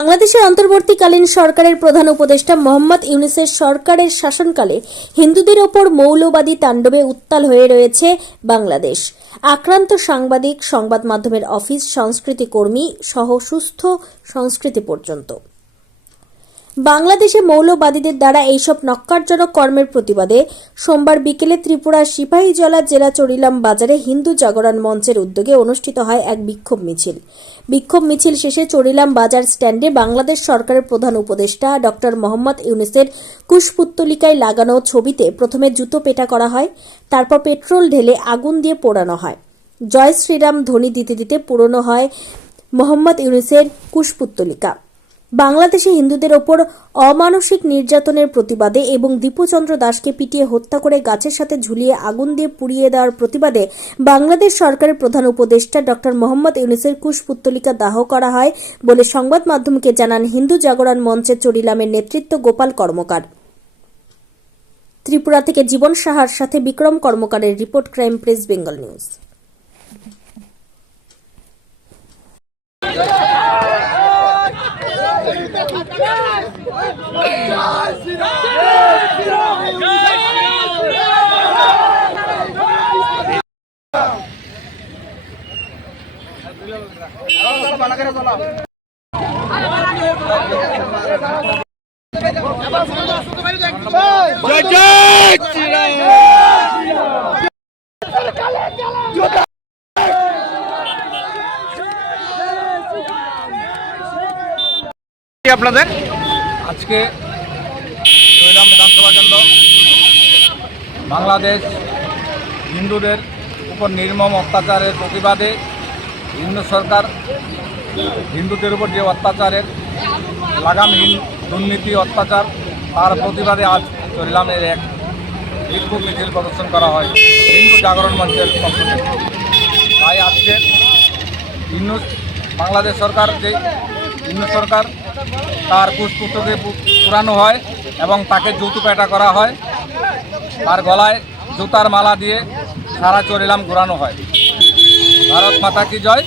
বাংলাদেশের অন্তর্বর্তীকালীন সরকারের প্রধান উপদেষ্টা মোহাম্মদ ইউনূসের সরকারের শাসনকালে হিন্দুদের ওপর মৌলবাদী তাণ্ডবে উত্তাল হয়ে রয়েছে বাংলাদেশ। আক্রান্ত সাংবাদিক, সংবাদ মাধ্যমের অফিস, সংস্কৃতি কর্মী সহ সুস্থ সংস্কৃতি পর্যন্ত। বাংলাদেশে মৌলবাদীদের দ্বারা এইসব নক্কারজনক কর্মের প্রতিবাদে সোমবার বিকেলে ত্রিপুরার সিপাহীজলা জেলা চরিলাম বাজারে হিন্দু জাগরণ মঞ্চের উদ্যোগে অনুষ্ঠিত হয় এক বিক্ষোভ মিছিল। বিক্ষোভ মিছিল শেষে চরিলাম বাজার স্ট্যান্ডে বাংলাদেশ সরকারের প্রধান উপদেষ্টা ডক্টর মোহাম্মদ ইউনূসের কুশপুত্তলিকায় লাগানো ছবিতে প্রথমে জুতো পেটা করা হয়, তারপর পেট্রোল ঢেলে আগুন দিয়ে পোড়ানো হয়। জয় শ্রীরাম ধ্বনি দিতে দিতে পুরনো হয় মোহাম্মদ ইউনূসের কুশপুত্তলিকা। বাংলাদেশে হিন্দুদের ওপর অমানসিক নির্যাতনের প্রতিবাদে এবং দীপুচন্দ্র দাসকে পিটিয়ে হত্যা করে গাছের সাথে ঝুলিয়ে আগুন দিয়ে পুড়িয়ে দেওয়ার প্রতিবাদে বাংলাদেশ সরকারের প্রধান উপদেষ্টা ডক্টর মোহাম্মদ ইউনূসের কুশপুত্তলিকা দাহ করা হয় বলে সংবাদ মাধ্যমকে জানান হিন্দু জাগরণ মঞ্চের চরিলামের নেতৃত্ব গোপাল কর্মকার। ত্রিপুরা থেকে জীবন সাহার সাথে বিক্রম কর্মকারের রিপোর্ট, ক্রাইম প্রেস বেঙ্গল নিউজ। আপনাদের আজকে চরিলাম বিধানসভা কেন্দ্র বাংলাদেশ হিন্দুদের উপর নির্মম অত্যাচারের প্রতিবাদে হিন্দু সরকার হিন্দুদের উপর যে অত্যাচারের লাগামহীন দুর্নীতি অত্যাচার তার প্রতিবাদে আজ চরিলামের এক বিক্ষোভ মিছিল প্রদর্শন করা হয় হিন্দু জাগরণ মঞ্চের পক্ষ থেকে। তাই আজকে বাংলাদেশ সরকার যে হিন্দু সরকার তার কুশপুত্তকে পুরানো হয় এবং তাকে জুতো পেটা করা হয়, তার গলায় জুতার মালা দিয়ে সারা চরিলাম ঘোরানো হয়। ভারত মাতা কি জয়।